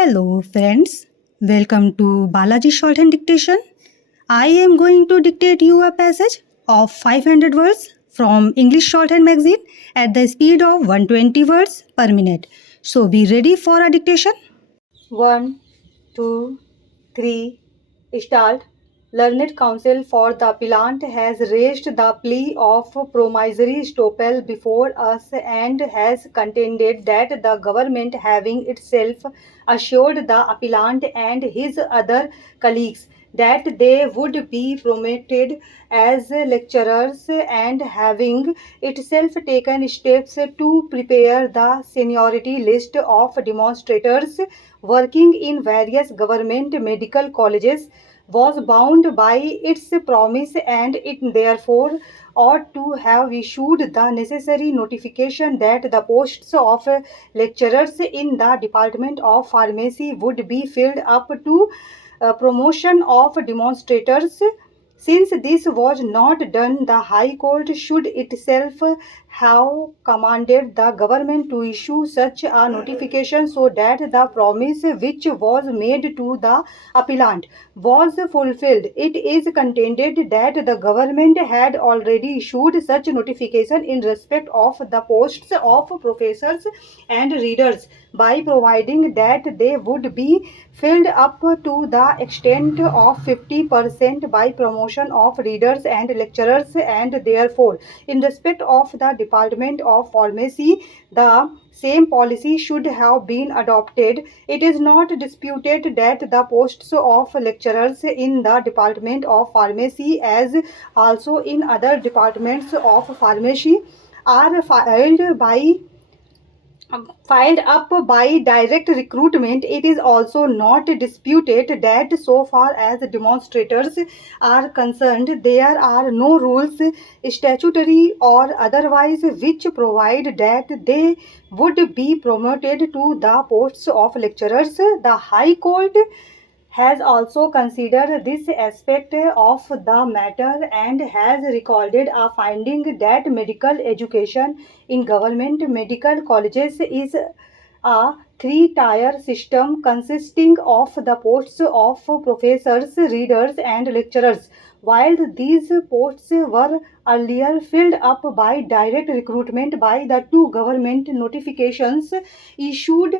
Hello friends, welcome to Balaji Shorthand Dictation. I am going to dictate you a passage of 500 words from English Shorthand magazine at the speed of 120 words per minute. So be ready for a dictation. 1, 2, 3, start. Learned Counsel for the Appellant has raised the plea of promissory estoppel before us and has contended that the government, having itself assured the appellant and his other colleagues that they would be promoted as lecturers, and having itself taken steps to prepare the seniority list of demonstrators working in various government medical colleges, was bound by its promise, and it therefore ought to have issued the necessary notification that the posts of lecturers in the Department of Pharmacy would be filled up to promotion of demonstrators. Since this was not done, the High Court should itself have commanded the government to issue such a notification so that the promise which was made to the appellant was fulfilled. It is contended that the government had already issued such notification in respect of the posts of professors and readers by providing that they would be filled up to the extent of 50% by promotion of readers and lecturers, and therefore in respect of the Department of Pharmacy the same policy should have been adopted. It is not disputed that the posts of lecturers in the Department of Pharmacy, as also in other departments of pharmacy, are filed up by direct recruitment. It is also not disputed that so far as demonstrators are concerned, there are no rules, statutory or otherwise, which provide that they would be promoted to the posts of lecturers. The High Court has also considered this aspect of the matter and has recorded a finding that medical education in government medical colleges is a three-tier system consisting of the posts of professors, readers, and lecturers. While these posts were earlier filled up by direct recruitment by the two government notifications issued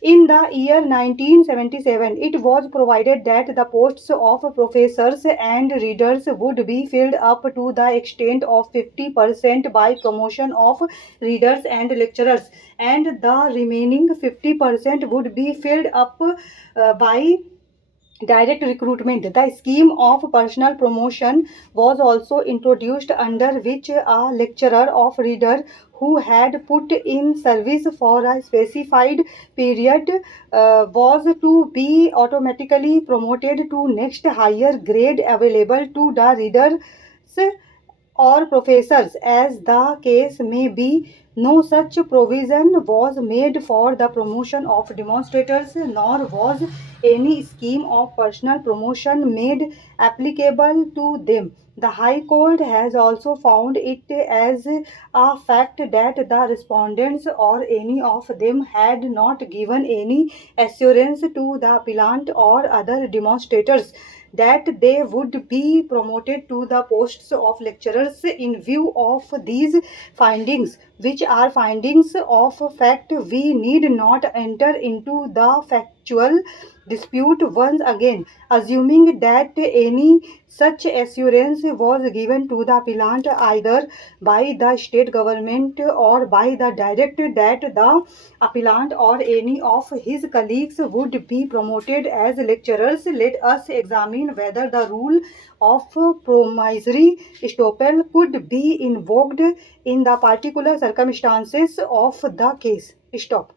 in the year 1977, it was provided that the posts of professors and readers would be filled up to the extent of 50% by promotion of readers and lecturers, and the remaining 50% would be filled up by direct recruitment. The scheme of personal promotion was also introduced, under which a lecturer of reader who had put in service for a specified period was to be automatically promoted to next higher grade available to the readers or professors, as the case may be. No such provision was made for the promotion of demonstrators, nor was any scheme of personal promotion made applicable to them. The High Court has also found it as a fact that the respondents or any of them had not given any assurance to the appellant or other demonstrators that they would be promoted to the posts of lecturers. In view of these findings, which are findings of fact, we need not enter into the factual dispute once again, assuming that any such assurance was given to the appellant either by the state government or by the direct, that the appellant or any of his colleagues would be promoted as lecturers. Let us examine whether the rule of promissory estoppel could be invoked in the particular circumstances of the case. Stop.